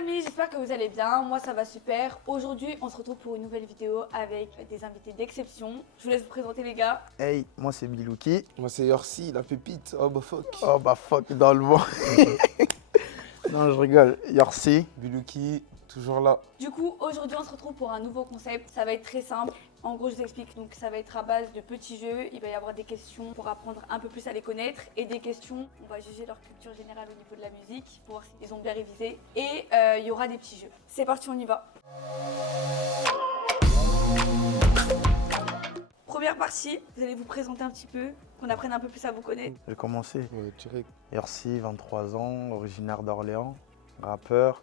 amis, j'espère que vous allez bien. Moi ça va super. Aujourd'hui on se retrouve pour une nouvelle vidéo avec des invités d'exception. Je vous laisse vous présenter les gars. Hey, moi c'est Bilouki. Moi c'est Yorsi, la pépite. Oh bah fuck. Oh bah fuck, dans le vent. Non, je rigole. Yorsi. Bilouki, toujours là. Du coup aujourd'hui on se retrouve pour un nouveau concept. Ça va être très simple. En gros je vous explique, donc ça va être à base de petits jeux. Il va y avoir des questions pour apprendre un peu plus à les connaître. Et des questions, on va juger leur culture générale au niveau de la musique. Pour voir s'ils ont bien révisé. Et il y aura des petits jeux. C'est parti, on y va. Première partie, vous allez vous présenter un petit peu, qu'on apprenne un peu plus à vous connaître. Je vais commencer. Ouais, direct. Yorsi, 23 ans, originaire d'Orléans, rappeur.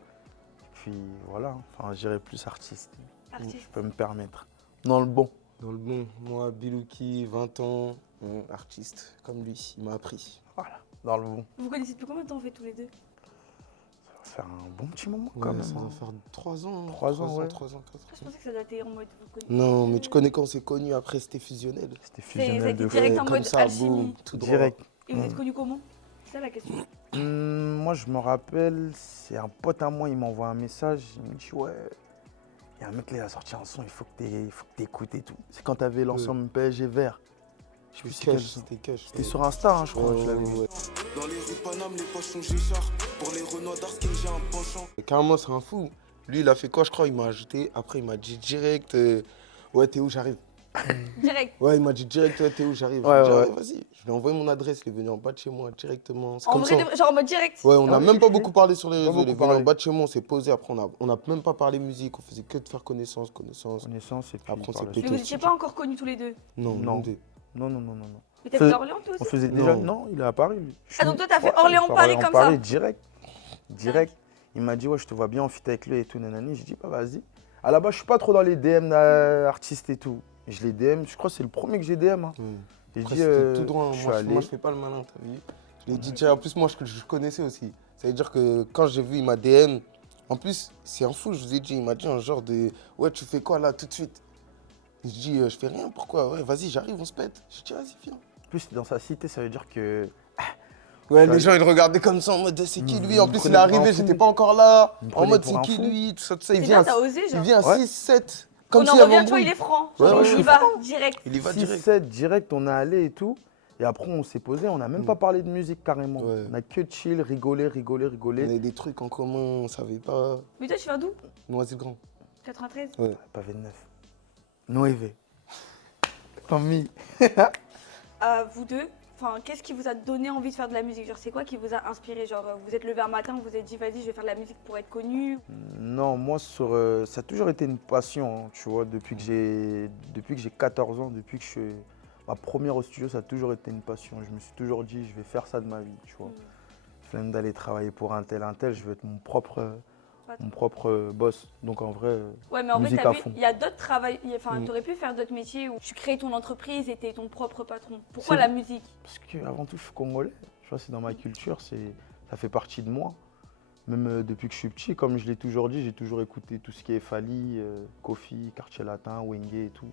Puis voilà, enfin je dirais plus artiste. Je Artiste. peux me permettre. Dans le bon. Dans le bon, moi Bilouki, 20 ans, artiste, comme lui, il m'a appris. Voilà, dans le bon. Vous connaissez depuis combien de temps on fait tous les deux? Ça va faire un bon petit moment Ouais, quand même. ça hein. doit faire 3 ans. 3 ans, ouais. 3 ans, 4 Je ans. pensais que ça doit être en mode vous connaissez. Non, mais tu connais quand on s'est connus, après c'était fusionnel. C'était ça a fusionnel été de fou. direct en comme mode ça, alchimie. boum, tout droit. Direct. Et vous êtes connus comment? C'est ça la question. Moi je me rappelle, c'est un pote à moi, il m'envoie un message, il me dit ouais, il y a un mec là, il a sorti un son, il faut que t'écoutes et tout. C'est quand t'avais l'ensemble PSG vert. Je sais plus c'est quel son. C'était cash. C'était sur Insta, hein, je crois, Ouais, tu l'avais vu. ouais. Dans les rues de Paname, les poches sont Géchard. Pour les Renois d'Arskin, j'ai un penchant. Et carrément, c'est un fou. Lui, il a fait quoi, je crois, il m'a ajouté. Après, il m'a dit direct, ouais, t'es où, j'arrive. Direct. Ouais, il m'a dit direct, ouais, t'es où, j'arrive. Ouais, Je lui ai dit, ouais. vas-y. Je lui ai envoyé mon adresse, il est venu en bas de chez moi directement. C'est En comme vrai, ça. genre en mode direct. Ouais, on n'a Ah oui, même pas oui. beaucoup parlé sur les Pas réseaux. Il est beaucoup venu en parlé. bas de chez moi, on s'est posé. Après, on n'a même pas parlé musique, on faisait que de faire connaissance. Connaissance et puis Après, on par s'est la pété. Mais suite. vous n'étiez pas encore connus tous les deux. Non, Non. non. Non. Mais t'es Faisait- d'Orléans toi On aussi? faisait déjà. Non. Non, il est à Paris lui. Ah, donc toi, t'as fait Ouais, Orléans-Paris comme ça? Paris, direct. Direct. Il m'a dit ouais, je te vois bien en feat avec lui et tout, nanani. J'ai dit bah vas-y. À la base, je suis pas trop dans les DM d'artistes et tout. Je les DM, je crois que c'est le premier que j'ai DM. Hein. Ouais. J'ai Après, dit c'était tout droit. je suis Moi, allé. moi, je fais pas le malin, t'as vu. Je l'ai dit direct. En plus, moi, je connaissais aussi. Ça veut dire que quand j'ai vu, il m'a DM. En plus, c'est un fou, je vous ai dit. Il m'a dit un genre de ouais, tu fais quoi là tout de suite? Je dis je fais rien, pourquoi? Ouais, vas-y, j'arrive, on se pète. Je dis vas-y, viens. En plus, dans sa cité, ça veut dire que. Ouais, Je les suis gens ils regardaient comme ça en mode c'est qui lui? Ils En me plus, il prenaient est pour un arrivé, fou. j'étais pas encore là. Ils me En prenaient mode pour c'est un qui fou. lui? Tout ça, tout ça. C'est bien, t'as osé, Il genre. vient à Ouais. 6-7. On Comme en s'il y avait revient, un tu vois, bruit. il est franc. Ouais, Genre, ouais, il je y suis va direct. Il y va direct. 6-7, direct, on est allé et tout. Et après, on s'est posé, on n'a même Mm. pas parlé de musique carrément. Ouais. On a que chill, rigoler. On avait des trucs en commun, on savait pas. Mais toi, tu viens d'où? Noisy-le-Grand. 93? Ouais. Pas 29. Noévé. Famille. Vous deux, enfin, qu'est-ce qui vous a donné envie de faire de la musique? Genre, c'est quoi qui vous a inspiré? Genre, vous êtes levé un matin, vous vous êtes dit, vas-y, je vais faire de la musique pour être connu. Non, moi, ça a toujours été une passion, hein, tu vois, depuis que j'ai 14 ans, depuis que je suis ma première au studio, ça a toujours été une passion. Je me suis toujours dit, je vais faire ça de ma vie, tu vois. Flemme d'aller travailler pour un tel, je veux être mon propre boss. Donc en vrai, Ouais, mais en vrai, musique t'as à vu, fond. il y a d'autres travails. Enfin, Mm. t'aurais pu faire d'autres métiers où tu crées ton entreprise et t'es ton propre patron. Pourquoi C'est- la musique? Parce qu'avant tout, je suis congolais. Tu vois, c'est dans ma culture, ça fait partie de moi. Même depuis que je suis petit, comme je l'ai toujours dit, j'ai toujours écouté tout ce qui est Fali, Kofi, Quartier Latin, Wenge et tout.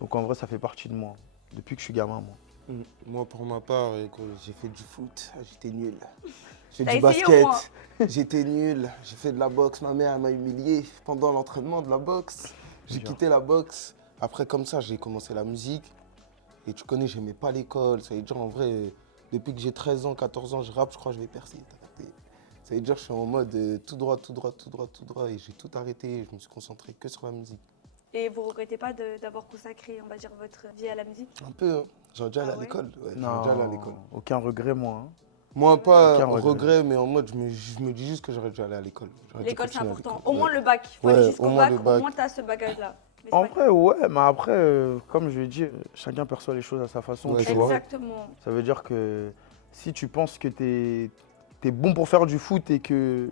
Donc en vrai, ça fait partie de moi. Depuis que je suis gamin, moi. Moi, pour ma part, j'ai fait du foot, j'étais nul. J'ai T'as du essayé au basket, moins? j'étais nul. J'ai fait de la boxe, ma mère elle m'a humilié pendant l'entraînement de la boxe. J'ai Genre. quitté la boxe. Après, comme ça, j'ai commencé la musique. Et tu connais, j'aimais pas l'école. Ça veut dire, en vrai, depuis que j'ai 13 ans, 14 ans, je rappe, je crois que je vais percer. T'as capté? Ça veut dire, je suis en mode tout droit. Et j'ai tout arrêté. Je me suis concentré que sur la musique. Et vous regrettez pas d'avoir consacré, on va dire, votre vie à la musique? Un peu, hein. J'aurais dû aller Ah à ouais? l'école. Ouais, j'aurais dû aller à l'école. aucun regret, moi. hein. Moi, pas Aucun regret, mais en mode, je me dis juste que j'aurais dû aller à l'école. J'aurais dû L'école, c'est continuer à important. l'école. Au moins Ouais. le bac. Faut Ouais, aller jusqu'au au moins bac, le au bac. moins t'as ce bagage-là. Mais c'est En pas vrai, ouais, mais après, comme je l'ai dit, chacun perçoit les choses à sa façon, Ouais, tu c'est vois. Exactement. Ça veut dire que si tu penses que t'es bon pour faire du foot et que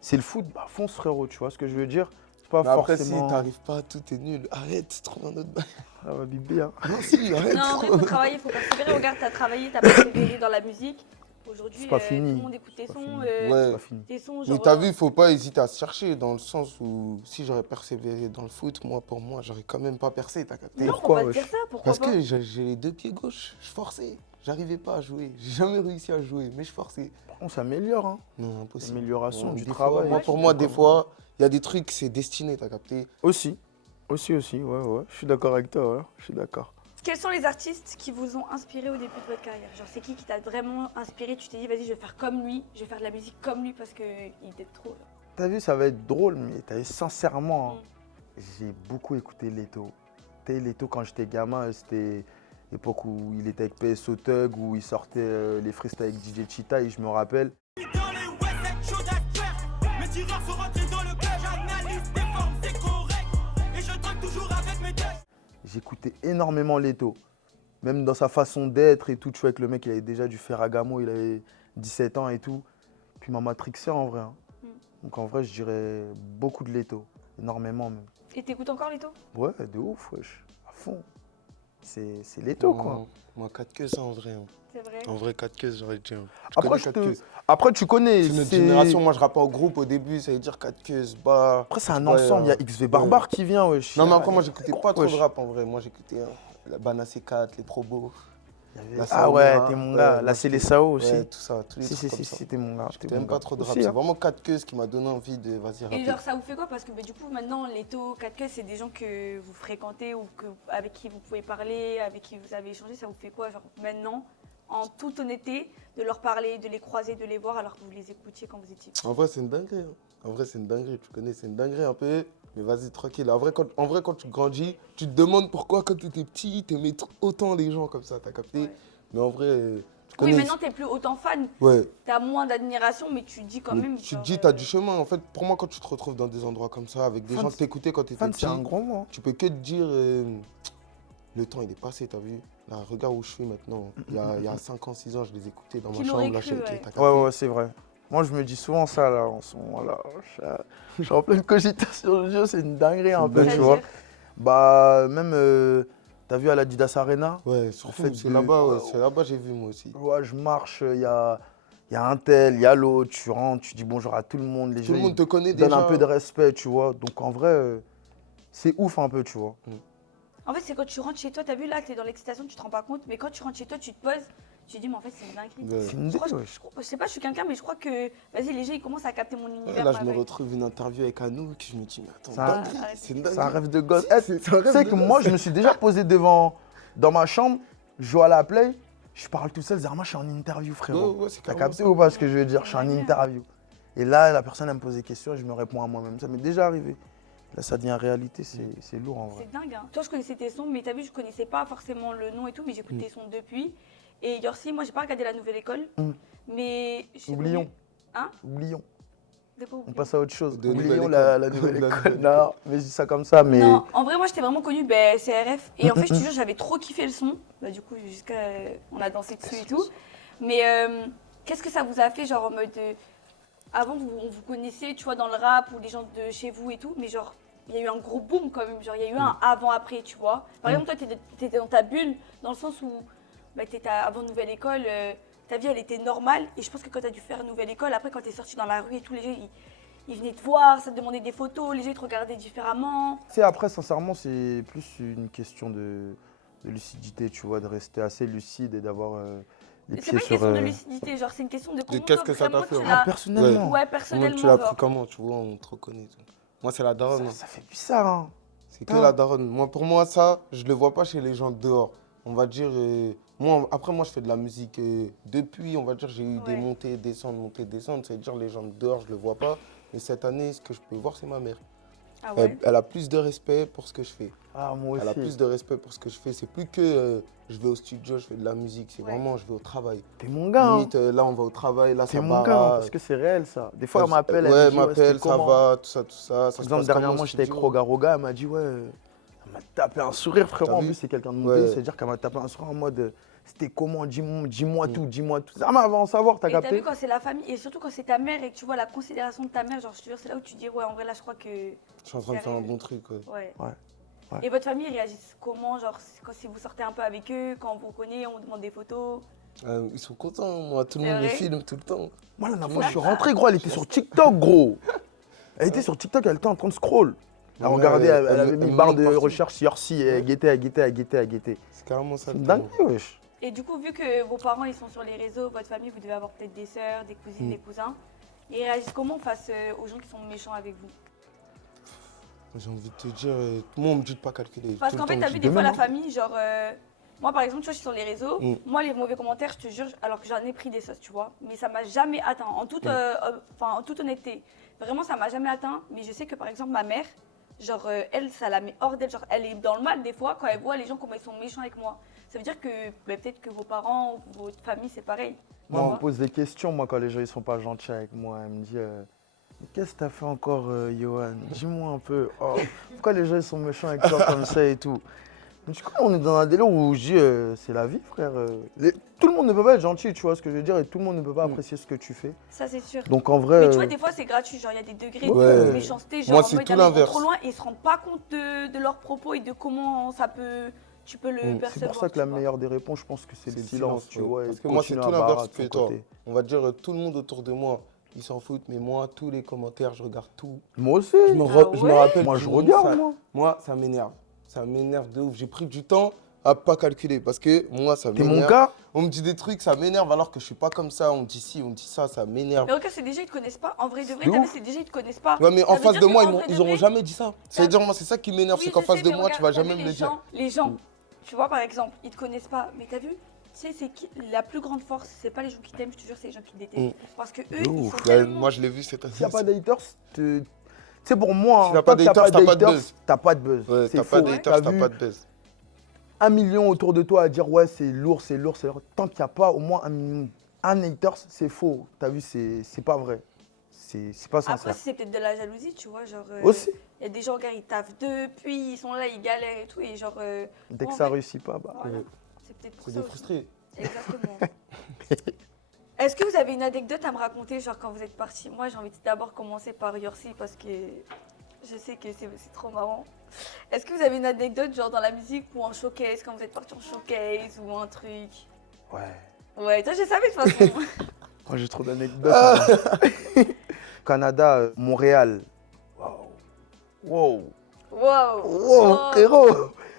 c'est le foot, bah fonce frérot, tu vois ce que je veux dire? C'est pas Mais après, forcément... si t'arrives pas, tout est nul. Arrête, trouve un autre bac. Ah bah bibé, hein. Non, si, arrête. Non, en vrai, faut travailler, faut persévérer. Regarde, t'as travaillé, t'as persévéré dans la musique. Aujourd'hui, C'est pas tout fini. le monde écoute tes C'est pas sons. fini. Ouais. C'est pas fini. Tes sons, Mais genre. t'as vu, il faut pas hésiter à se chercher, dans le sens où si j'aurais persévéré dans le foot, moi, pour moi, j'aurais quand même pas percé, t'as capté? Non, Pourquoi, faut pas te wesh? dire ça, pourquoi Parce pas? que j'ai les deux pieds gauches, je forçais. j'arrivais pas à jouer. J'ai jamais réussi à jouer, mais je forçais. On s'améliore, hein. Non, impossible. Amélioration Ouais, du des travail. fois, moi, pour moi, des fois, il y a des trucs, c'est destiné, t'as capté? Aussi, ouais. Je suis d'accord avec toi, ouais. Je suis d'accord. Quels sont les artistes qui vous ont inspiré au début de votre carrière? Genre, c'est qui t'a vraiment inspiré? Tu t'es dit, vas-y, je vais faire comme lui, je vais faire de la musique comme lui parce qu'il était trop. T'as vu, ça va être drôle, mais t'as vu, sincèrement, j'ai beaucoup écouté Leto. Tu sais, Leto, quand j'étais gamin, c'était l'époque où il était avec PSO Thug, où il sortait les freestyles avec DJ Cheetah, et je me rappelle. J'écoutais énormément Leto, même dans sa façon d'être et tout. Tu vois, avec le mec, il avait déjà du Ferragamo, il avait 17 ans et tout. Puis il m'a matrixé en vrai, hein. Donc en vrai, je dirais beaucoup de Leto, énormément même. Et t'écoutes encore Leto? Ouais, de ouf, wesh, à fond. C'est Leto, quoi. Moi, 4 queues, ça en vrai. Hein. C'est vrai. En vrai, 4 queues, j'aurais dit. Après, tu connais. C'est notre génération. Moi, je rappe en groupe au début, ça veut dire 4 queues, bah. Après, c'est un ensemble. Il y a XV Barbare qui vient, wesh. Non, mais après, moi, j'écoutais pas trop wesh. de rap en vrai. Moi, j'écoutais la Bana C4, les Probos. Ah ouais, t'es mon gars. Là, c'est les Sao aussi. Ouais, tout ça, tous les trucs comme ça. Si, t'es mon gars. J'écoutais même pas trop de rap. C'est vraiment 4 queues qui m'a donné envie de vas-y rapper. Et genre, ça vous fait quoi? Parce que du coup, maintenant, Leto, 4K, c'est des gens que vous fréquentez ou avec qui vous pouvez parler, avec qui vous avez échangé. Ça vous fait quoi, genre, maintenant, en toute honnêteté, de leur parler, de les croiser, de les voir alors que vous les écoutiez quand vous étiez petit? En vrai, c'est une dinguerie. Hein. En vrai, c'est une dinguerie. Tu connais, c'est une dinguerie un peu. Mais vas-y, tranquille. En vrai, quand tu grandis, tu te demandes pourquoi, quand tu étais petit, tu aimais autant les gens comme ça. T'as capté? Ouais. Mais en vrai, tu Oui, connais. maintenant, t'es plus autant fan. Ouais. T'as moins d'admiration, mais tu dis quand Mais même. tu te genre, dis, t'as du chemin. En fait, pour moi, quand tu te retrouves dans des endroits comme ça, avec des Fan, gens que t'écoutaient quand t'étais Fan, petit, c'est un grand mot. tu peux que te dire, le temps, il est passé, t'as vu? Là, regarde où je suis maintenant. Il y a 5 ans, 6 ans, je les écoutais dans Qui ma l'aurait chambre. Là, cru, ouais. t'as capté? Ouais, c'est vrai. Moi, je me dis souvent ça, là, en ce moment-là. Je suis en pleine cogitation, c'est une dinguerie un peu, tu vois. Bah, même, t'as vu à l'Adidas Arena? Ouais, surtout, fait, c'est là-bas, ouais, c'est là-bas j'ai vu moi aussi. Ouais, je marche, il y a un tel, il y a l'autre, tu rentres, tu dis bonjour à tout le monde, les Tout gens le monde te connaît ils donnent déjà. un peu de respect, tu vois. Donc en vrai, c'est ouf un peu, tu vois. En fait, c'est quand tu rentres chez toi, t'as vu là que t'es dans l'excitation, tu te rends pas compte, mais quand tu rentres chez toi, tu te poses, tu te dis, mais en fait, c'est une dinguerie. Ouais. C'est une Je crois- dinguerie, je sais pas, je suis quelqu'un, mais je crois que, vas-y, les gens, ils commencent à capter mon univers. Là, ma je me vibe. retrouve une interview avec Anouk, je me dis, mais attends, Ça- dinguerie, c'est une C'est un dinguerie. rêve de gosse. C'est un Tu rêve sais de que gosse. moi, je me suis déjà posé dans ma chambre, je joue à la play, je parle tout seul, Zerma, je suis en interview, frérot. Ouais, c'est T'as carrément capté ça. ou pas ce que je veux dire? Je suis en Ouais. interview. Et là, la personne, elle me pose des questions et je me réponds à moi-même. Ça m'est déjà arrivé. Là, ça devient réalité, c'est lourd en vrai. C'est dingue, hein. Toi, je connaissais tes sons, mais t'as vu, je connaissais pas forcément le nom et tout, mais j'écoute tes sons depuis. Et Yorsi, moi, j'ai pas regardé la nouvelle école, mais. j'ai Oublions. voulu- Hein? Oublions. De quoi On oublier? passe à autre chose. De Oublions nouvelle la école. nouvelle La école. nouvelle Non, mais je dis ça comme ça, mais. Non, en vrai, moi, j'étais vraiment connue CRF. Et en fait, je te jure, j'avais trop kiffé le son. Bah, du coup, jusqu'à. On a dansé dessus et tout. Mais qu'est-ce que ça vous a fait, genre en mode. Avant, on vous connaissait, tu vois, dans le rap ou les gens de chez vous et tout, mais genre. Il y a eu un gros boom quand même, genre il y a eu un avant-après, tu vois. Par exemple, toi, t'étais dans ta bulle, dans le sens où bah, t'étais avant Nouvelle École, ta vie, elle était normale. Et je pense que quand t'as dû faire Nouvelle École, après, quand t'es sorti dans la rue et tout, les gens, ils venaient te voir, ça te demandait des photos, les gens, ils te regardaient différemment. Tu sais, après, sincèrement, c'est plus une question de lucidité, tu vois, de rester assez lucide et d'avoir les C'est pieds pas une sur. question de lucidité, genre c'est une question de comment qu'est-ce toi, que ça t'a vraiment, fait, tu ouais. l'as- Personnellement. Ouais, Moi, personnellement. tu l'as genre. pris comment, tu vois, on te reconnaît. Toi. Moi, c'est la daronne. Ça fait bizarre, hein. C'est que la daronne. Moi, pour moi, ça, je le vois pas chez les gens dehors. On va dire, après, moi, je fais de la musique depuis, on va dire, j'ai eu des Ouais. montées, descentes. C'est-à-dire, les gens de dehors, je le vois pas. Mais cette année, ce que je peux voir, c'est ma mère. Ah ouais. Elle a plus de respect pour ce que je fais. Ah, moi Elle a aussi. plus de respect pour ce que je fais. C'est plus que je vais au studio, je fais de la musique. C'est Ouais. vraiment, je vais au travail. T'es mon gars. Hein. Limite, là, on va au travail, là, T'es ça mon gars, hein, barre. parce que c'est réel, ça. Des fois, elle m'appelle, Ouais, elle me elle dit, ouais, m'appelle, c'était ça comment va, tout ça. Par Ça se exemple, passe dernièrement, comment au j'étais avec studio? Roga, elle m'a dit, ouais, elle m'a tapé un sourire, frérot. T'as En vu? plus, c'est quelqu'un de mon Ouais. pays, c'est-à-dire qu'elle m'a tapé un sourire en mode, c'était comment, dis-moi tout, dis-moi tout. Ça m'a en savoir, t'as Et t'as capté? vu quand c'est la famille, et surtout quand c'est ta mère et que tu vois la considération de ta mère, genre je te jure, c'est là où tu dis, ouais, en vrai, là, je crois que. Je suis en train de faire un bon truc. Ouais. Ouais. Ouais. Ouais. Et votre famille réagit comment, genre quand si vous sortez un peu avec eux, quand on vous reconnaît, on vous demande des photos? Ils sont contents, moi, tout le C'est monde me vrai? filme tout le temps. Moi, la dernière fois, je suis rentré, gros, elle était sur TikTok, gros. Elle était sur TikTok, elle était en train de scroll. Elle Ouais, regardait, elle avait elle mis me barre montre de partout. recherche Yorsi, elle guettait. C'est carrément ça. C'est le une dinguerie, talent. wesh. Et du coup, vu que vos parents ils sont sur les réseaux, votre famille, vous devez avoir peut-être des sœurs, des cousines, des cousins. Ils réagissent comment face aux gens qui sont méchants avec vous? J'ai envie de te dire, moi on me dit de pas calculer. Parce Tout qu'en le fait, temps, t'as on me vu dit des fois de- la famille, genre, moi par exemple, tu vois, je suis sur les réseaux, moi les mauvais commentaires, je te jure, alors que j'en ai pris des sauces, tu vois, mais ça m'a jamais atteint, en toute honnêteté. Vraiment, ça m'a jamais atteint, mais je sais que par exemple, ma mère, genre, elle, ça la met hors d'elle, genre, elle est dans le mal des fois quand elle voit les gens comment ils sont méchants avec moi. Ça veut dire que peut-être que vos parents ou votre famille, c'est pareil. Moi, Non. on me pose des questions, moi, quand les gens ils sont pas gentils avec moi. Elle me dit mais qu'est-ce que t'as fait encore, Johan? Dis-moi un peu. Oh, pourquoi les gens ils sont méchants avec toi comme ça et tout? Mais du coup, on est dans un délire où je dis c'est la vie, frère. Tout le monde ne peut pas être gentil, tu vois ce que je veux dire, et tout le monde ne peut pas apprécier ce que tu fais. Ça, c'est sûr. Donc en vrai. Mais tu vois, des fois, c'est gratuit. Genre, il y a des degrés Ouais. de méchanceté. Genre, Moi, en c'est mode, tout ah, mais ils vont l'inverse. trop loin et ils se rendent pas compte de leurs propos et de comment ça peut, tu peux le percevoir. C'est pour ça que la tu vois. meilleure des réponses, je pense que c'est le silence, tu ouais. vois. Parce et que moi, c'est continuer tout à barrer l'inverse de ton que toi. côté. On va dire, tout le monde autour de moi, ils s'en foutent, mais moi, tous les commentaires, je regarde tout. Moi aussi. Je me ouais rappelle. Moi, tout je le monde, regarde, ça- moi. Moi, ça m'énerve. Ça m'énerve de ouf. J'ai pris du temps à pas calculer parce que moi, ça T'es m'énerve. mon gars. On me dit des trucs, ça m'énerve alors que je suis pas comme ça. On me dit ci, on me dit ça m'énerve. Mais regarde, c'est déjà, ils te connaissent pas. En vrai, de vrai, De t'as vu, ouf. c'est déjà, ils te connaissent pas. Ouais, mais Ça en veut face dire de que, moi, en vrai, de ils auront vrai, jamais dit ça. t'as- C'est-à-dire, moi, c'est ça qui m'énerve, Oui, c'est qu'en je face sais, de mais moi, tu vas regarde, t'as jamais vu, me le les dire. gens, les gens, tu vois, par exemple, ils te connaissent pas. Mais t'as vu, tu sais, c'est qui la plus grande force, c'est pas les gens qui t'aiment, je te jure, c'est les gens qui te détestent. Parce que eux, ils sont ouf. tellement... Moi, je l'ai vu cette S'il n'y a pas d'haters, c'est pour moi. Si t'as hein, pas tant que t'as d'haters, t'as pas de d'haters, buzz. t'as pas de buzz. Ouais, C'est t'as faux. pas d'haters, T'as t'as vu pas de buzz. 1 million autour de toi à dire ouais, c'est lourd, c'est lourd, c'est lourd. Tant qu'il n'y a pas au moins un haters, c'est faux. T'as vu, c'est pas vrai. C'est pas Après, sincère. c'est peut-être de la jalousie, tu vois, genre... Aussi. Il y a des gens, regarde, ils taffent depuis, ils sont là, ils galèrent et tout, et genre... Dès que en ça fait, réussit pas, bah. voilà. C'est peut-être pour C'est ça des aussi. frustrés. Exactement. Est-ce que vous avez une anecdote à me raconter, genre quand vous êtes parti? Moi, j'ai envie de d'abord commencer par Yorsi parce que je sais que c'est trop marrant. Est-ce que vous avez une anecdote, genre dans la musique ou en showcase, quand vous êtes parti en showcase ou un truc? Ouais. Ouais, toi, je savais de toute façon. Moi, j'ai trop d'anecdotes. hein. Canada, Montréal. Wow. Wow. Wow, frérot.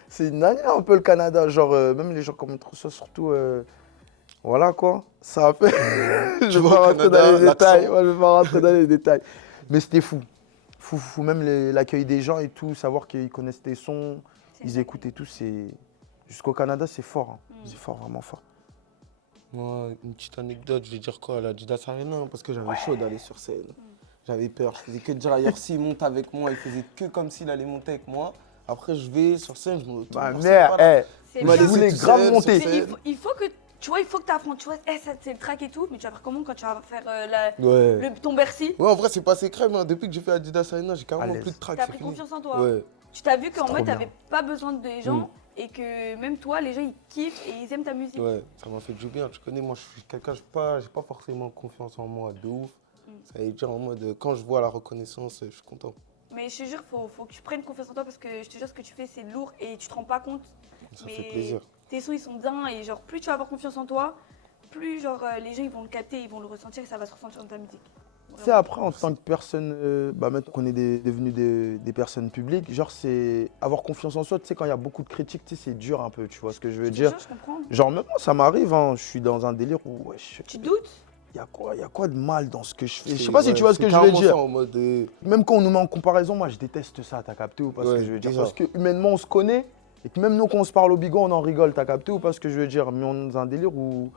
C'est une année un peu le Canada. Genre, même les gens commentent ça, surtout. Voilà quoi. Ça a fait. Je vais vois, pas au rentrer Canada, dans les détails. l'accent. Ouais, je vais pas rentrer dans les détails. Mais c'était fou. Fou. Même l'accueil des gens et tout, savoir qu'ils connaissent tes sons, C'est ils ça. écoutent et tout. Jusqu'au Canada, c'est fort. Hein. C'est fort, vraiment fort. Moi, une petite anecdote, je vais dire quoi à la Didas Arena, parce que j'avais chaud d'aller sur scène. J'avais peur, je faisais que dire à Yorsi, monte avec moi, il faisait que comme s'il allait monter avec moi. Après, je vais sur scène, je me retourne. Ma Yorsi mère, est pas là. C'est Il m'a bien. je laissé voulais tout grave seul, monter. sur Mais scène. il faut que tu vois, il faut que tu affrontes, tu vois, ça c'est le track et tout, mais tu vas faire comment quand tu vas faire Ouais. ton Bercy? Ouais, en vrai, c'est passé crème. Hein. Depuis que j'ai fait Adidas Arena, j'ai carrément À l'aise. plus de track. T'as c'est pris fini. confiance en toi. Ouais. Tu t'as vu qu'en C'est mode, trop t'avais bien. pas besoin des gens et que même toi, les gens, ils kiffent et ils aiment ta musique. Ouais, ça m'a fait du bien. Tu connais, moi, je suis quelqu'un, j'ai pas forcément confiance en moi de ouf. Ça veut dire en mode, quand je vois la reconnaissance, je suis content. Mais je te jure, faut que tu prennes confiance en toi parce que je te jure, ce que tu fais, c'est lourd et tu te rends pas compte. Ça Mais fait plaisir. tes sons, ils sont bien et genre, plus tu vas avoir confiance en toi, plus genre, les gens, ils vont le capter, ils vont le ressentir et ça va se ressentir dans ta musique. Tu sais, après, en tant que personne, maintenant qu'on est devenus des personnes publiques, genre, c'est avoir confiance en soi. Tu sais, quand il y a beaucoup de critiques, tu sais, c'est dur un peu, tu vois ce que je veux Je te dire. jure, je comprends. Genre, même moi, ça m'arrive, hein, je suis dans un délire où, wesh, Tu doutes? il y a quoi de mal dans ce que je fais? Je sais pas si tu vois ce c'est que je veux carrément dire. ça, en mode, Même quand on nous met en comparaison, moi, je déteste ça, t'as capté ou pas ce Ouais, que je veux dire? déjà. Parce que humainement, on se connaît, et que même nous, quand on se parle au bigot, on en rigole, t'as capté ou pas ce que je veux dire? Mais on est dans un délire où,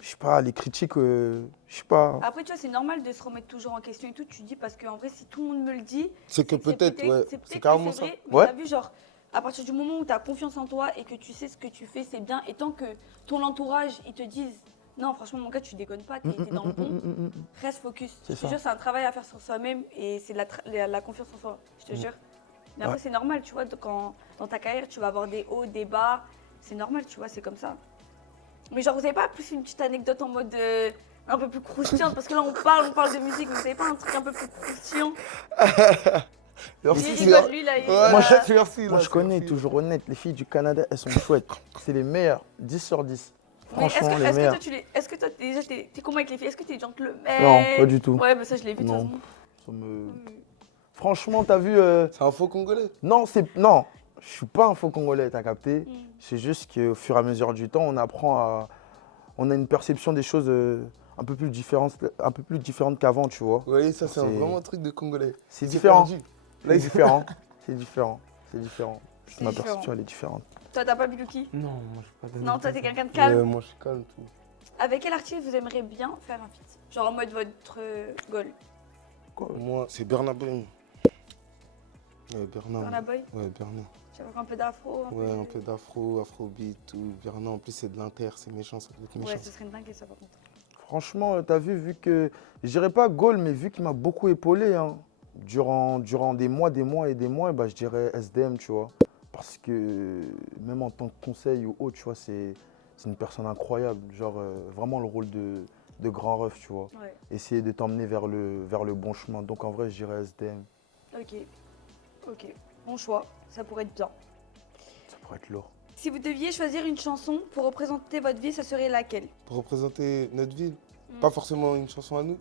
je sais pas, les critiques, je sais pas. Après, tu vois, c'est normal de se remettre toujours en question et tout. Tu dis parce qu'en vrai, si tout le monde me le dit, c'est que peut-être, ouais, c'est c'est peut-être carrément que c'est ça. vrai. Mais Ouais. t'as vu, genre, à partir du moment où tu as confiance en toi et que tu sais ce que tu fais, c'est bien. Et tant que ton entourage, ils te disent non, franchement, mon gars, tu déconnes pas, t'es dans le bon, reste focus. C'est Je te ça. jure, c'est un travail à faire sur soi-même et c'est la confiance en soi. Je te jure. Mais après, Ouais. c'est normal, tu vois, quand dans ta carrière, tu vas avoir des hauts, des bas. C'est normal, tu vois, c'est comme ça. Mais genre, vous avez pas plus une petite anecdote en mode un peu plus croustillante? Parce que là, on parle de musique, mais vous avez pas un truc un peu plus croustillant? Il rigole, lui, là. Moi, Moi, je connais, toujours honnête, les filles du Canada, elles sont chouettes. C'est les meilleures, 10 sur 10. Mais est-ce Franchement, que, les est-ce que meilleures. toi, est-ce que toi, déjà, t'es comment avec les filles? Est-ce que t'es gentleman? Non, pas du tout. Ouais, mais ça, je l'ai vu de toute Non. façon. Ça me- Franchement, t'as vu. C'est un faux Congolais. Non, c'est. Non. je suis pas un faux Congolais, t'as capté? C'est juste qu'au fur et à mesure du temps, on a une perception des choses un peu plus différente qu'avant, tu vois. Oui, ça, c'est C'est- vraiment un truc de Congolais. C'est Ils ont différent. perdu. C'est différent. C'est différent. C'est différent. C'est Ma différent. perception, elle est différente. Toi, t'as pas Bilouki? Non, moi, je suis pas Non, toi, t'es quelqu'un de calme. Moi, je suis calme, tout. Avec quel artiste vous aimeriez bien faire un feat? Genre en mode votre goal. Moi, c'est Burna Boy. Ouais, Burna. Burna Boy? Ouais, Burna. J'avais un peu d'afro. Ouais, un peu d'afro, afrobeat, tout. Burna, en plus, c'est de l'inter, c'est méchant, ça doit être méchant. Ouais, ce serait une dingue ça par contre. Franchement, t'as vu que, je dirais pas Gaulle, mais vu qu'il m'a beaucoup épaulé, hein, durant des mois et des mois, bah, je dirais SDM, tu vois. Parce que même en tant que conseil ou autre, tu vois, c'est une personne incroyable. Genre, vraiment le rôle de grand ref, tu vois. Ouais. Essayer de t'emmener vers le bon chemin. Donc en vrai, je dirais SDM. Ok. Ok. Bon choix. Ça pourrait être bien. Ça pourrait être lourd. Si vous deviez choisir une chanson pour représenter votre vie, ce serait laquelle? Pour représenter notre ville, Mm. pas forcément une chanson à nous.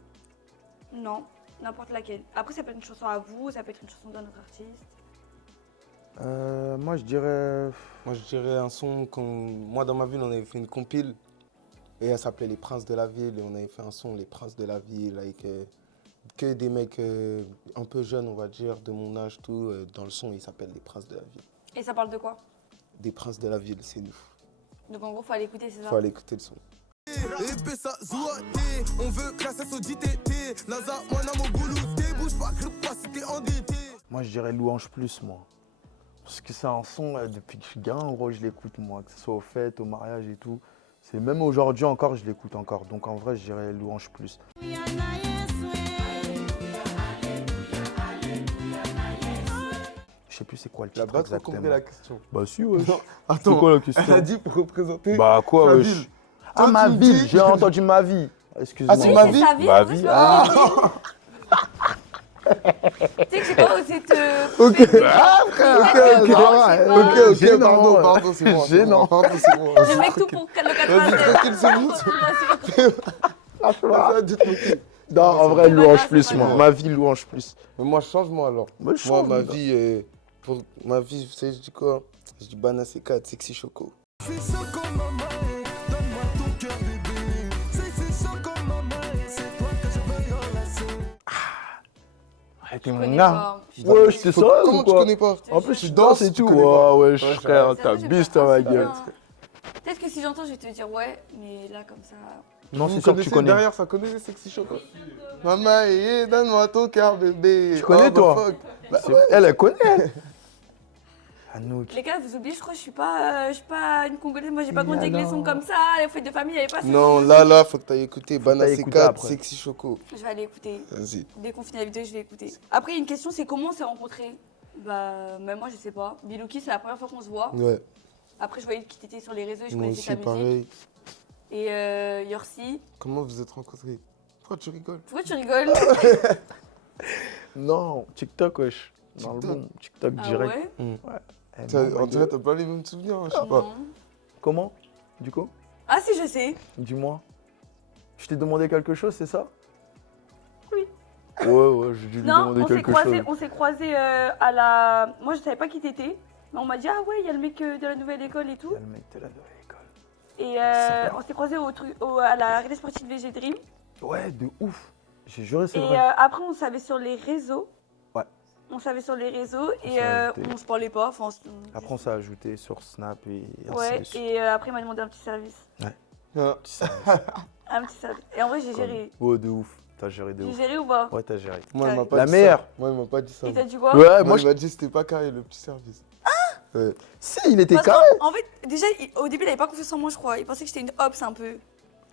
Non, n'importe laquelle. Après, ça peut être une chanson à vous, ça peut être une chanson d'un autre artiste. Moi, je dirais. Moi, je dirais un son moi, dans ma ville, on avait fait une compile. Et elle s'appelait Les Princes de la Ville. Et on avait fait un son, Les Princes de la Ville, avec que des mecs un peu jeunes, on va dire, de mon âge, tout. Dans le son, il s'appelle Les Princes de la Ville. Et ça parle de quoi? Des Princes de la Ville, c'est nous. Donc en gros, faut aller écouter, c'est ça? Faut aller écouter le son. Epesa Zouate, on veut que la cesse au DTT. Naza, moi, n'a mon boulot, bouge pas, groupe pas si t'es endetté. Moi, je dirais Louange Plus, moi. Parce que c'est un son, depuis que je suis gamin, en gros, je l'écoute, moi. Que ce soit aux fêtes, au mariage et tout. C'est même aujourd'hui encore, je l'écoute encore. Donc en vrai, je dirais Louange Plus. Je sais plus c'est quoi le Tu as titre pas trop exactement. compris la question. Bah si, ouais. Non, C'est attends, quoi la question? elle a dit pour représenter Bah quoi, sa wesh? ville. Ah, Toi, ma tu me ville, dis- j'ai entendu ma vie. Excuse-moi. Ah, c'est Oui, ma c'est vie sa vie. Ma en plus, vie. c'est Ah. Tu sais que j'ai pas osé te. Ok. Ah, frère, Ok, Ok, Gênant. pardon, c'est bon. Gênant. Pardon, c'est bon. Je mets tout pour le Vas-y, 96. tranquille, c'est bon. Vas-y, dis tranquille. Non, en vrai, C'est pas Louange grave, Plus, c'est pas moi. grave. Ma vie, Louange Plus. Mais moi, change-moi alors. Moi, je Moi, change, ma gars. vie, pour ma vie, vous savez, je dis quoi? Je dis Bana C4, Sexy Choco. C'est chaud comme maman, donne-moi ton cœur, bébé. C'est chaud comme maman, c'est toi que je veux enlacer. Arrêtez Je mon connais gars. pas. Ouais, je te sens Comment ou tu quoi? connais pas? En plus, tu Tu danses danses, et tu tout. connais pas. Ouais, Ouais, frère, Ça, t'as j'ai bise pas dans ma assez gueule. bien. Peut-être que si j'entends, je vais te dire ouais, mais là, comme ça. Non, Vous c'est sûr que tu connaissez connais. derrière, ça connaît Sexy Choco. Maman, donne-moi ton cœur, bébé. Tu connais, toi? fuck. Bah, C'est- Elle connaît. Anouk. Les gars, vous oubliez, je crois que je suis pas une Congolaise. Moi, j'ai pas Et grandi avec les alors sons comme ça. Les fêtes de famille, il n'y avait pas ça. Non, là, faut que t'ailles écouter Bana t'ailles écouter C4, après. Sexy Choco. Je vais aller écouter. Vas-y. Dès qu'on finit la vidéo, je vais écouter. Après, il y a une question, c'est comment on s'est rencontrés? Bah, même moi, je sais pas. Bilouki, c'est la première fois qu'on se voit. Ouais, Après, je voyais que t'étais sur les réseaux et je moi connaissais aussi, ta musique. pareil. Et Yorsi. Comment vous êtes rencontrés? Pourquoi tu rigoles? Pourquoi tu rigoles? Non, TikTok, wesh. Dans le TikTok. bon, TikTok Ah direct. ouais? Eh, On bon, dirait que t'as pas les mêmes souvenirs, hein, je sais pas. Non. Comment? Du coup? Ah si, je sais. Dis-moi. Je t'ai demandé quelque chose, c'est ça? Oui. Ouais, j'ai dû lui Non, demander on s'est quelque croisés, chose. on s'est croisés à la... Moi, je savais pas qui t'étais. Mais on m'a dit, ah ouais, il y a le mec de la nouvelle école et Il tout. y a le mec de la nouvelle école. Et Sympa. on s'est croisés à la réalité sportive VG Dream. Ouais, de ouf. J'ai juré, c'est Et vrai. après, on savait sur les réseaux. Ouais. On savait sur les réseaux On et s'est ajouté. on se parlait pas. Enfin, Après, on s'est ajouté sur Snap et ainsi ouais, de suite. et après, il m'a demandé un petit service. Ah, Un petit service. Et en vrai, j'ai géré. Oh, de ouf. T'as géré de J'ai ouf. géré ou pas? Ouais, t'as géré. Moi, il m'a pas La dit meilleure. ça. Moi, il m'a pas dit ça. Il t'a dit quoi? Ouais, Moi, moi, il m'a dit que c'était pas carré le petit service. Ouais. si, il était Parce carré. qu'en fait, déjà, au début, il avait pas confiance en moi, je crois. Il pensait que j'étais une ops un peu.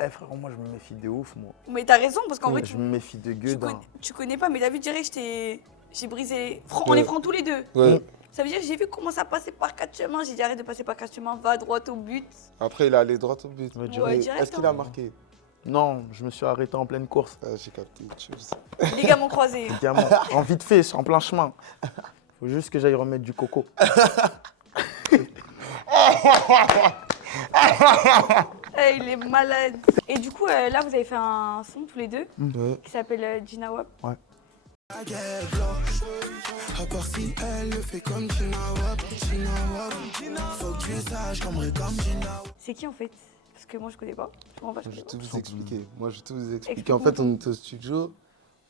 Eh, frère, moi, je me méfie de ouf, moi. Mais t'as raison, parce qu'en vrai, Je me méfie de tu, gueudin. tu connais pas, mais t'as vu direct, j'ai brisé. On est francs tous les deux. Ouais. Ça veut dire que j'ai vu comment ça passait par quatre chemins. J'ai dit arrête de passer par quatre chemins, va droit au but. Après, il est allé droit au but. Ouais, Et direct, Est-ce qu'il hein. a marqué? Non, je me suis arrêté en pleine course. Ah, j'ai capté. Les gars m'ont croisé. Diamant, en vite fait, en plein chemin. Faut juste que j'aille remettre du coco. Eh, il est malade. Et du coup, là, vous avez fait un son tous les deux Ouais. qui s'appelle Gina Wap. Ouais. La gueule blanche. À part si elle le fait comme Gina Wap, faut que tu saches comme Gina. C'est qui en fait? Parce que moi je connais pas. Je comprends pas. Je vais tout vous expliquer. Moi, je vais tout vous expliquer. Explique-moi En fait, tout. on était au studio,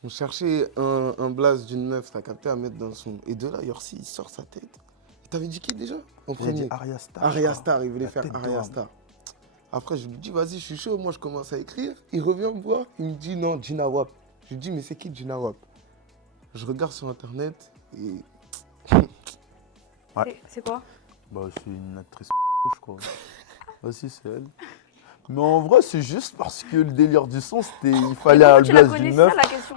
on cherchait un blaze d'une meuf, t'as capté, à mettre dans le son. Et de là, Yorsi, il sort sa tête. Et t'avais dit qui déjà en J'ai dit premier? Arya Star. Arya Star, il voulait La faire tête Arya d'homme. Star. Après, je lui dis, vas-y, je suis chaud, moi je commence à écrire. Il revient me voir, il me dit, non, Gina Wap. Je lui dis, mais c'est qui Gina Wap? Je regarde sur internet et. C'est quoi? Bah, c'est une actrice, je crois. Vas-y, c'est elle. Mais en vrai, c'est juste parce que le délire du son, c'était. Il fallait Comment un tu la blaze connais, d'une c'est meuf. ça la question.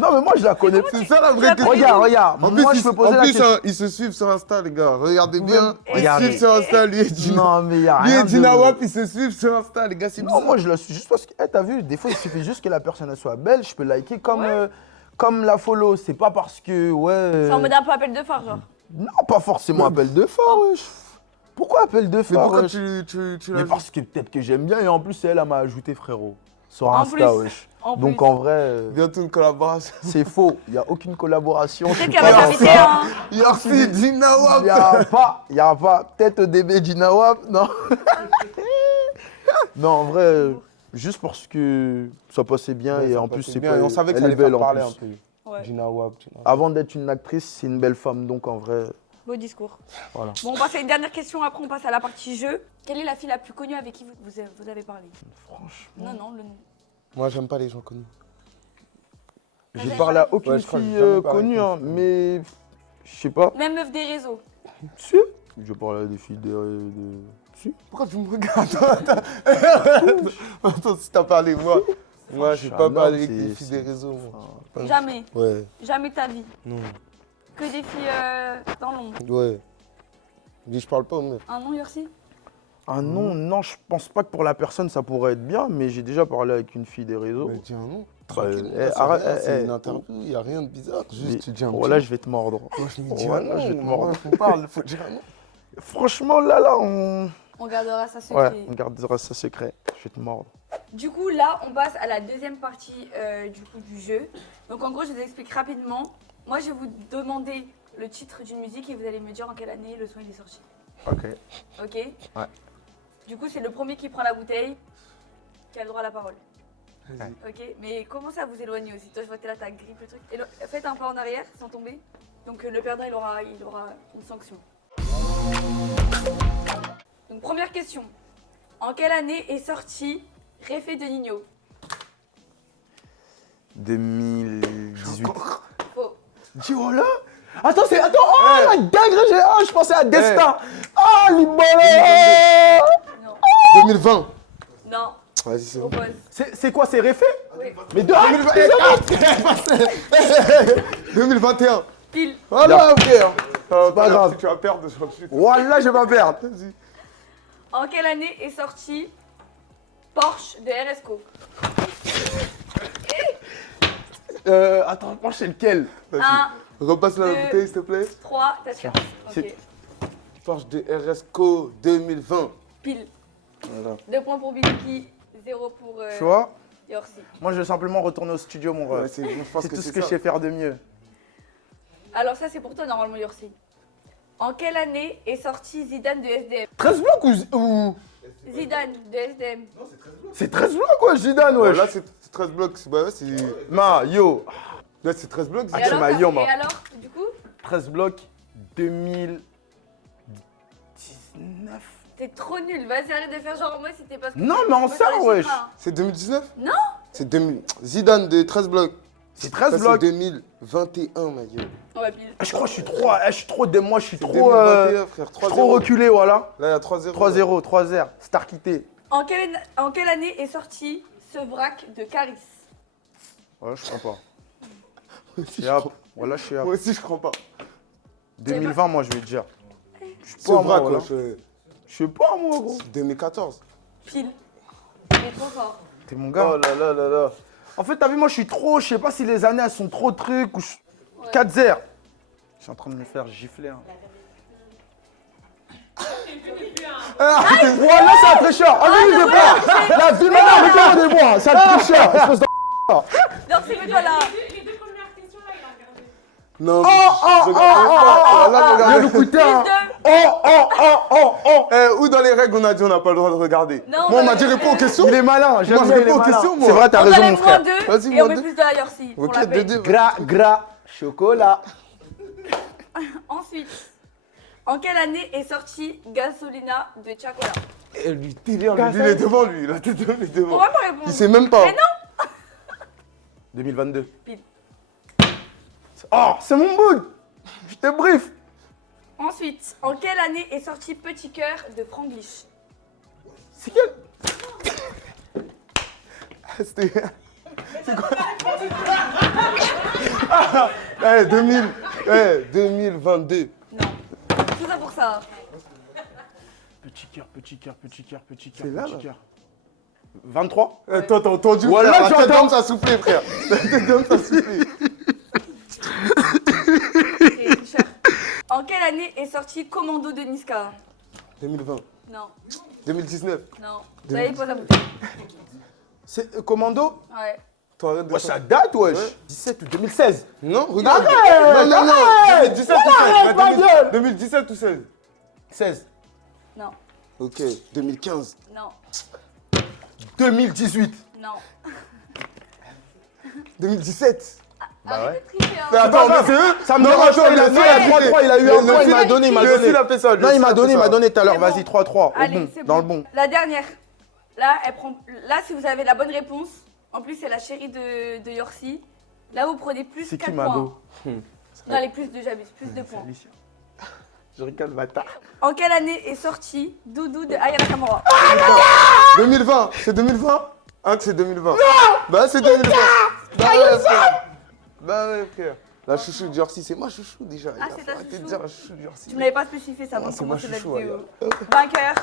Non, mais moi, je la connais. C'est ça la tu vraie la question. connais? Regarde. En Moi, plus, je peux poser la question. ils se suivent sur Insta, les gars. Regardez bien. Ils se Regardez. suivent sur Insta, lui et Gina. Non, mais il y a Lui rien et Gina de... Wap, ils se suivent sur Insta, les gars. C'est Non, bizarre. moi, je la suis juste parce que, t'as vu, des fois, il suffit juste que la personne elle soit belle, je peux liker comme la follow. C'est pas parce que, ouais... C'est en mode un peu appel de phare, genre. Non, pas forcément appel de phare, wesh. Pourquoi appel de Mais phare, pourquoi wesh tu Mais l'as parce que peut-être que j'aime bien et en plus, elle m'a ajouté, frérot. Sur En Insta, plus. wesh. En Donc, plus. en vrai, bientôt une collaboration? c'est faux. Il n'y a aucune collaboration. je Peut-être suis qu'elle pas va dans t'inviter, ça. hein. Yorsi, Gina Wap. Il y a pas. Peut-être au début Gina Wap, non. Non, en vrai, juste parce que ça passait bien Ouais, et ça en plus, passait c'est bien, pas. et on savait que elle ça est allait belle faire en parler plus. un peu. Ouais. Gina Wap. Avant d'être une actrice, c'est une belle femme, donc en vrai, Beau discours. voilà. Bon, on passe à une dernière question, après on passe à la partie jeu. Quelle est la fille la plus connue avec qui vous avez parlé? Franchement. Non, le nom. Moi, j'aime pas les gens connus. J'ai Ouais, parlé à aucune Ouais, je crois que fille j'ai jamais parlé connue, avec hein, mais je sais pas. Même meuf des réseaux. Si. Je parlais à des filles de. Si. Pourquoi tu me regardes? Attends, si t'as parlé, moi, j'ai je suis pas un parlé homme, avec des c'est- filles des réseaux, moi. Jamais. Ouais, Jamais ta vie. non, Que des filles dans l'ombre. ouais. Dis, je parle pas aux meufs. Un nom, Yorsi? Ah non, je pense pas que pour la personne ça pourrait être bien, mais j'ai déjà parlé avec une fille des réseaux. Mais dis un nom. Euh, Tranquille, eh, c'est arrête, rien, c'est eh, une interview, y a rien de bizarre. Juste, tu dis un Voilà, petit je vais te mordre. nom. Moi, je me dis Voilà, un je vais te nom. mordre. On parle, faut dire un nom. Franchement, là, on. On gardera ça secret. Ouais, on gardera ça secret. Je vais te mordre. Du coup, là, on passe à la deuxième partie du jeu. Donc, en gros, je vous explique rapidement. Moi, je vais vous demander le titre d'une musique et vous allez me dire en quelle année le son il est sorti. Ok. Ok? Ouais. Du coup, c'est le premier qui prend la bouteille qui a le droit à la parole. Vas-y. Ok? Mais commencez à vous éloigner aussi. Toi, je vois que t'es là, t'as grippe le truc. Faites un pas en arrière sans tomber. Donc, le perdant, il aura une sanction. Donc, première question. En quelle année est sorti Réfé de Nino? 2018. Faux. Dis oh là. Attends, oh la dinguerie, je pensais à Destin. Ah, Libala. Non. 2020. Non. Vas-y, c'est bon. Propose. C'est quoi, c'est Réfé? Oui. Mais de 2021. Pile. Voilà, frère. C'est pas grave. Si tu vas perdre, je suis. Voilà, je vais pas perdre. Vas-y. En quelle année est sorti Porsche de RSCO? Attends, moi, c'est lequel? 1, Repasse la Deux. bouteille, s'il te plaît. 3, ta chance. Ok. C'est- Porsche de RSCO 2020. Pile. Voilà. 2 points pour Bilky, 0 pour Tu vois? Yorsi. Moi, je vais simplement retourner au studio, mon Ouais, ref. c'est bon, je pense C'est que tout c'est ce que je ça. sais faire de mieux. Alors ça, c'est pour toi, normalement, Yorsi. En quelle année est sorti Zidane de SDM? 13 blocs ou... Zidane de SDM. C'est 13 blocs, quoi, Zidane, wesh. Là, c'est 13 blocs. Bah, ouais, c'est. Ma, yo. Là, c'est 13 blocs. Ah, Et tu alors, m'as yo, et moi. alors, du coup, 13 blocs, 2019. t'es trop nul. Vas-y, arrête de faire genre moi, c'était parce que... Non, mais en Moi, ça, ça, les wesh. chiffres, hein. C'est 2019? Non. C'est 2000. Zidane de 13 blocs. C'est 13 Ça, blocs. C'est 2021, ma gueule. Ouais, pile. Ah, je crois que je suis trop... je suis trop... Moi, je suis trop... 2021, frère. je suis trop reculé, voilà. Là, il y a 3-0. 3-0, 3-0. Star quitté. En quelle année est sorti ce vrac de Caris? Voilà, je crois pas. Moi aussi, Et je hop, crois- voilà, je suis Moi aussi, je crois pas. 2020, moi, je vais te dire. Je suis C'est pas, vrai, moi, quoi. voilà. Je suis pas, moi, gros. 2014. Pile. Il est trop fort. T'es mon gars. Oh là là là là. En fait, t'as vu, moi, je suis trop... Je sais pas si les années, elles sont trop trucs ou... 4-0. Je suis en train de me faire gifler, hein. Voilà, c'est un tricheur. Ah oui, je bois. La vie, maintenant, mettez-moi des bois. C'est un tricheur. Espèce de... Donc c'est que toi là. Les deux premières questions là, il a Non, je regarde même pas. Là, je regarde. le coup de Plus terre. Où dans les règles on a dit on n'a pas le droit de regarder? Non, Moi, on dans m'a les dit règles. réponds aux questions. Il est malin, j'aime Moi, je bien, il réponds est aux malin. questions, moi. C'est vrai, t'as On raison, enlève mon frère. -2 Vas-y, et on moins met deux. plus de la Yorcie pour Ok, la paix. 2-2. Gras, chocolat. Ensuite, en quelle année est sorti Gasolina de Chacola? Lui, délire, lui, il est devant lui. La tête de lui est devant. Pourquoi pas répondre? Il sait même pas. Mais non. 2022. Pile. Oh, c'est mon bout. Je te brief. Ensuite, en quelle année est sorti Petit Cœur de Franglish? C'est quel? C'était. C'est quoi? 2000. 2022. Non. Tout ça pour ça. Petit cœur, petit cœur, petit cœur, petit cœur, C'est là, petit là. cœur. 23. Toi, t'as entendu? Voilà, frère, la tête j'entends. d'homme, ça a soufflé, frère. La tête d'homme, ça a soufflé. C'est tricheur. En quelle année est sorti Commando de Niska? 2020. Non. 2019. Non. Vous avez pas la bouteille. C'est Commando. Ouais. Toi, arrête de Ouais, faire- ça date, wesh. Ouais. 17 ou 2016. Non, regarde. Arrête, Non, 2017 ou 16. arrête, ma gueule. 2017 ou 16. 16. Non. Ok, 2015. Non. 2018. Non. 2017. Arrête de tricher, hein. Mais attends, mais c'est eux. Ça me Non, dérange attends, pas, il a le fait fil a 3-3, il a eu Le un point, fil il m'a donné, il m'a Le donné. fil a fait ça. Non, il m'a donné tout à l'heure. C'est bon. Vas-y, 3-3. Au Allez, bon, c'est dans bon. le bon. La dernière. Là, elle prend. Là, si vous avez la bonne réponse, en plus, c'est la chérie de Yorsi. Là, vous prenez plus C'est 4 qui, points. Mago? Non, les plus de j'abuse, plus de points. Je rigole, bâtard. En quelle année est sorti Doudou de Aya Nakamura? 2020. C'est 2020. Hein, c'est 2020. Bah, c'est 2020. Bah, ouais, frère. Bah, ouais, frère. La chouchou de Jorsi, c'est ma chouchou déjà. Ah, Il c'est faut ta arrêter de chouchou. dire la chouchou de Jorsi. Tu ne l'avais pas spécifié ça avant Ah, de c'est ma commencer la chouchou, vidéo. Vainqueur,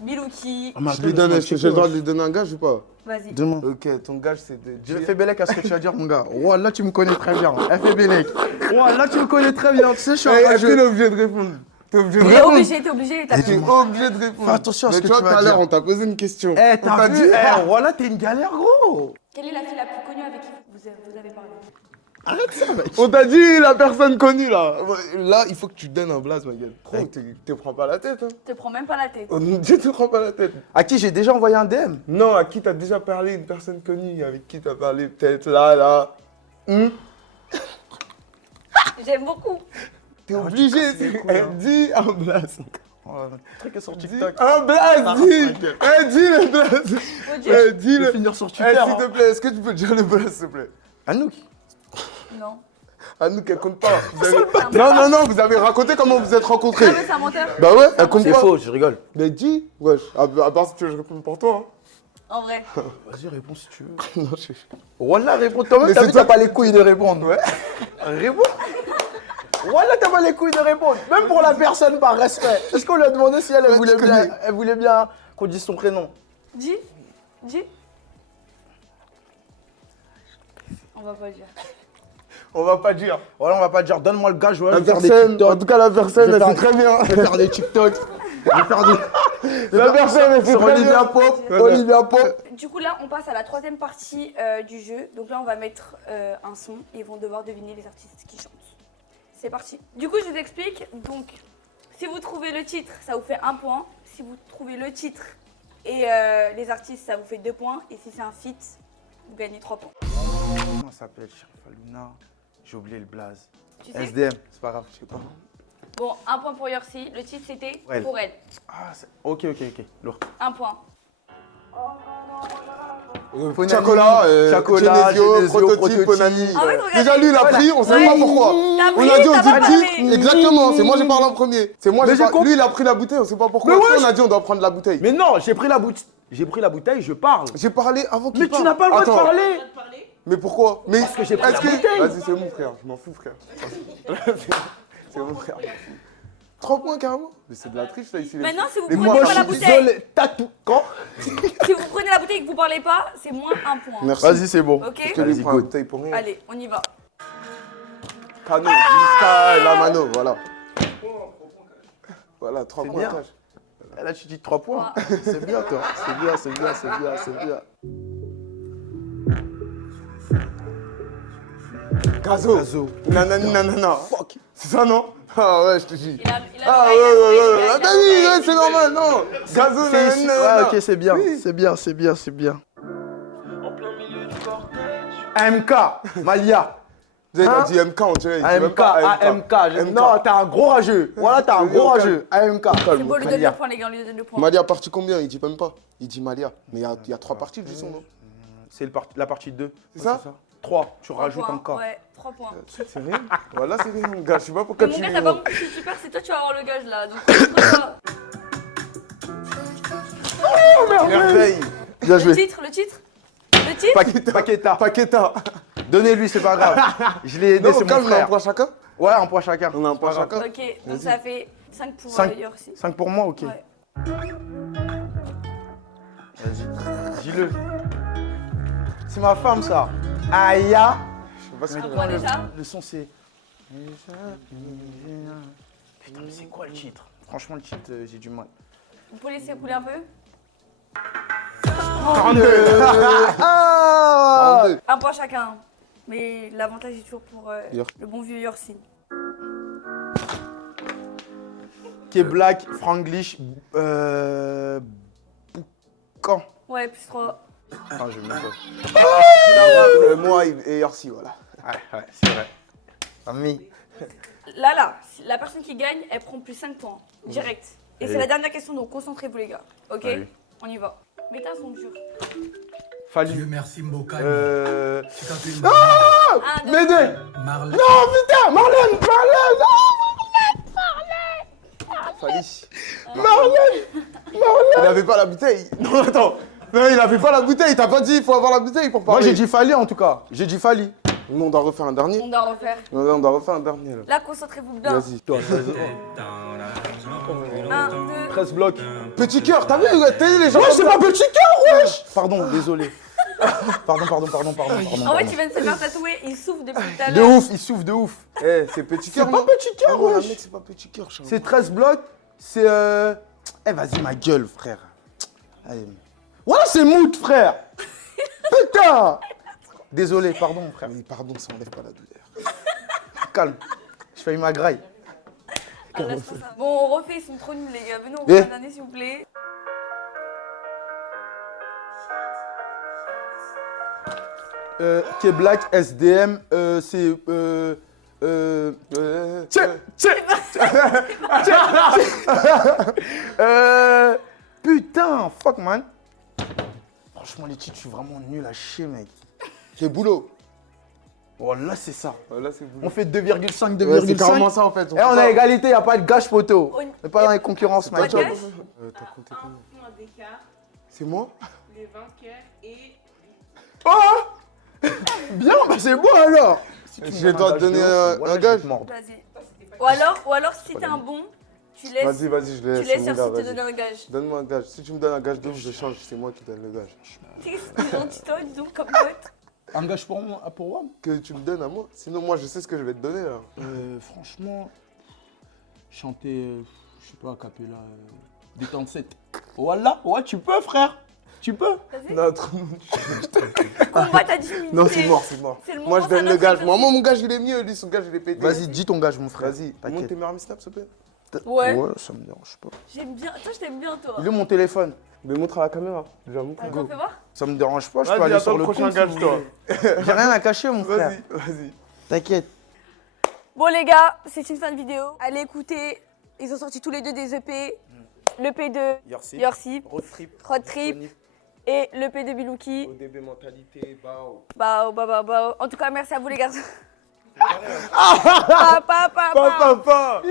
Bilouki. Je lui donne, est-ce que j'ai le droit de lui donner un gage ou pas? Vas-y. Demain. Ok, ton gage c'est de. Je fais Bélec à ce que tu vas dire, mon gars. Ouais, là, tu me connais très bien. Elle fait Bélec. Ouais, là, tu me connais très bien. Tu sais, je suis un Est-ce rageux. qu'il est obligé de répondre? T'es obligé de T'es répondre? obligé, t'es obligé. T'as T'es vu. obligé de répondre. Fais attention à ce Mais que tu vois, tu vas tout à l'heure, dire. on t'a posé une question. Eh, On t'a t'as dit. vu? Eh, voilà, t'es une galère, gros. Quelle est la fille la plus connue avec qui vous avez parlé? Arrête ça, mec. On t'a dit la personne connue là. Là, il faut que tu te donnes un blaze, ma gueule. Gros, te prends pas la tête. Hein. Te prends même pas la tête. On nous dit, te prends pas la tête. À qui j'ai déjà envoyé un DM? Non, à qui t'as déjà parlé, une personne connue, avec qui t'as parlé peut-être là. J'aime beaucoup. T'es Ah, obligé, tu casses les couilles, hein. dis un blaze. Le truc est sur Dis TikTok. un blaze, Ah, dis. ma gueule. Dis le blaze. Faut dire. Dis Je vais le. finir sur Eh, Twitter. s'il te plaît, est-ce que tu peux dire le blaze, s'il te plaît? Anouk. Non. Anouk, elle compte pas. Vous avez- Non, vous avez raconté comment vous êtes rencontrés. Non, mais c'est un menteur. Bah ouais, elle compte C'est pas. faux, je rigole. Mais dis, wesh. À part si tu veux que je réponde pour toi. En vrai. Vas-y, réponds si tu veux. Hein. Non, je... Wallah, réponds toi-même. Mais T'as c'est vu, toi t'as pas les couilles de répondre. Ouais. Réponds. Wallah, t'as pas les couilles de répondre. Même pour la personne par respect. Est-ce qu'on lui a demandé si elle, Ouais, tu connais. elle voulait bien qu'on dise son prénom? Dis. Dis. On va pas le dire. On va pas dire. Voilà, on va pas dire, donne-moi le gars, je vais La faire des personne, TikTok. en tout cas, la personne, Je vais elle sait faire- très bien. Je vais faire des TikTok. Je vais faire des... La personne, elle sait Sur très Olivia bien. Pope. Voilà. Olivia Pope. Du coup, là, on passe à la troisième partie du jeu. Donc là, on va mettre un son et ils vont devoir deviner les artistes qui chantent. C'est parti. Du coup, je vous explique. Donc, si vous trouvez le titre, ça vous fait 1 point. Si vous trouvez le titre et les artistes, ça vous fait 2 points. Et si c'est un feat, vous gagnez 3 points. Comment ça s'appelle, Sherfalouna? J'ai oublié le blaze. Tu sais SDM, c'est pas grave, je sais pas. Bon, 1 point pour Yorsi. Le titre, c'était Ouais. Pour elle. Ah, ok, lourd. 1 point. Chocolat, Chocolat, Genesio, Genesio, prototype, Ponani. En fait, regardez. Déjà, lui, il a pris, on sait Ouais. pas pourquoi. T'as On pris, a dit, on t'as pas dit parlé. qui? Exactement, c'est moi j'ai parlé en premier. C'est moi, Mais j'ai j'ai pas... Lui, il a pris la bouteille, on sait pas pourquoi. Mais Après, wesh. on a dit, on doit prendre la bouteille. Mais non, j'ai pris la bouteille, je parle. J'ai parlé avant qu'il Mais parle. tu n'as pas le droit Attends, de parler. Mais pourquoi? Mais Parce que j'ai pris est-ce la bouteille. Vas-y, c'est mon frère, je m'en fous, frère. C'est mon frère. 3 points carrément? Mais c'est de la triche là ici. les Maintenant, filles. si vous Les prenez points, pas la je suis bouteille, Désolé, tatou. Quand? si vous prenez la bouteille et que vous parlez pas, c'est moins 1 point. Merci. Vas-y, c'est bon. Ok. Je te lui Vas-y, prends la go. bouteille pour rien. Allez, on y va. Cano, jusqu'à la mano, voilà. Voilà, 3 C'est points. bien. Taj. Là, tu dis 3 points. C'est bien, toi. C'est bien. Gazo. Gazo. Non. Fuck. C'est ça, non? Ah ouais, je te dis. Il a Ah l'oreille, ouais. il a Ah bah oui, l'oreille. c'est normal, non. Gazo, C'est ici. nanana. Ouais, ok, c'est bien. Oui. C'est bien. AMK, Malia. Vous avez Hein? dit MK, on dirait. il dit même AMK, pas AMK. Non, t'es un gros rageux. Voilà, t'es un gros rageux. AMK. C'est beau, lui donne le point, les gars, on lui donne le point. Malia, partie combien? Il dit même pas. Il dit Malia. Mais il y a 3 parties du son, non? C'est la partie 2. C'est ça? 3. Tu 3 rajoutes points, encore. Ouais, 3 points. C'est rien. Voilà, c'est rien, mon gars. Je sais pas pourquoi Mon tu. gars, t'as pas compris, si tu perds, c'est toi, tu vas avoir le gage là. Donc, concentre-toi. Merveille. Bien joué. Le titre Paqueta. Donnez-lui, c'est pas grave. Je l'ai aidé, Non, c'est calme, mon on a un frère. point chacun. Ouais, un point chacun. On a un point C'est pas grave. chacun. Ok, donc ça fait 5 pour 5. Yorsi. 5 pour moi, ok. Ouais. Vas-y, dis-le. C'est ma femme, ça. Aya. Je sais pas ce Un que point déjà. Le son, c'est... Putain, mais c'est quoi le titre? Franchement, le titre, j'ai du mal. Vous pouvez laisser couler un peu 42. Un point chacun. Mais l'avantage est toujours pour Yor. le bon vieux Yorsi. K-Black, Franglish, Boucan. Ouais, plus 3. Ah, je me pas. Moi et Yorsi, voilà. Ouais, c'est vrai. Ami. Là, la personne qui gagne, elle prend plus 5 points. Direct. Et Allez. c'est la dernière question, donc concentrez-vous les gars. Ok Allez. On y va. Mettez un son dur. Dieu Fallu. merci Mboka. C'est quand tu es Un, deux. M'aider. Marley. Putain, Marlène. Fali. Il avait pas la bouteille. Non, attends. Non, il avait pas la bouteille. T'as pas dit il faut avoir la bouteille pour Moi, parler. j'ai dit Fali, en tout cas. J'ai dit Fali. Non, on doit refaire un dernier. On doit refaire. Non, on doit refaire un dernier, là. Là, concentrez-vous bien. Vas-y. 1, 2. 13 blocs. Petit cœur, t'as vu, t'es les gens. Ouais, comme c'est ça. pas petit cœur, wesh. Pardon, désolé. Pardon. En fait, tu viens de se faire tatouer, il souffle depuis tout à De l'heure. ouf, il souffle de ouf. Eh, c'est petit C'est cœur. pas non petit cœur, Ah non, wesh. mec, c'est pas petit cœur. je suis un- C'est 13 blocs, c'est Eh, vas-y, ma gueule, frère. Allez. Voilà, c'est mood, frère. Putain. Désolé, pardon, frère. Mais pardon, ça enlève pas la douleur. Calme. Je fais ma graille. Ah, là, c'est ça. Bon, on refait, ils sont trop nuls les gars. Venez, on Eh. refait une année s'il vous plaît. K-Black, SDM, c'est... Putain, fuck, man. Franchement, les titres, je suis vraiment nul à chier, mec. C'est boulot. Oh, là, c'est ça. Là, c'est boulot. On fait 2,5, Ouais, c'est 2,5. carrément ça, en fait. Eh, on a égalité, y a pas de gage, poteau. On- On n'est pas dans les concurrences, Pas de mec. gage T'as compté combien Point d'écart, C'est moi les vainqueurs et Oh Bien, bah c'est bon alors. Si tu me Je donnes dois un te donner gage de ouf, un voilà, je gage. vais te mordre. Vas-y. Ou alors, si t'es un bon, tu laisses. Vas-y, je Tu laisse. laisses mon gars, Yorsi te vas-y. donner un gage. Donne-moi un gage. Si tu me donnes un gage de ouf, je change. C'est moi qui donne le gage. C'est gentil, toi, dis donc, comme l'autre. Un gage pour moi, pour WAM. Que tu me donnes à moi. Sinon, moi, je sais ce que je vais te donner, là. Franchement, chanter, je sais pas, a cappella, détente 7. Voilà, ouais, tu peux, frère. Tu peux. Vas-y. Non, trop... Combat ta dignité. non, c'est mort, c'est mort. C'est le Moi, je moment, donne ça le notre gage. exercice. Moi, mon gage, il est mieux. Lui, son gage, il est pété. Vas-y, dis ton gage, mon frère. Vas-y. Monte T'inquiète. tes meilleurs snap, s'il te plaît. Ouais. Ça me dérange pas. J'aime bien. Toi, je t'aime bien, toi. Il est mon téléphone. Mais montre à la caméra. Déjà, montre. Attends, fais voir. Ça me dérange pas, je Vas-y, peux aller attends sur le le prochain compte, gage, si vous toi. voulez. J'ai rien à cacher, mon frère. Vas-y. T'inquiète. Bon, les gars, c'est une fin de vidéo. Allez écouter. Ils ont sorti tous les deux des EP. L'EP de Yorsi, Road trip. Road Trip et l'EP de Bilouki. ODB mentalité, bao. Bah. En tout cas, merci à vous, les garçons. Pa.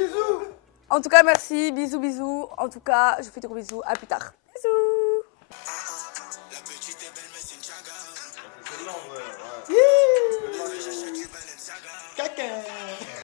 En tout cas, merci. Bisous. En tout cas, je vous fais des gros bisous. À plus tard. Bisous. Caca.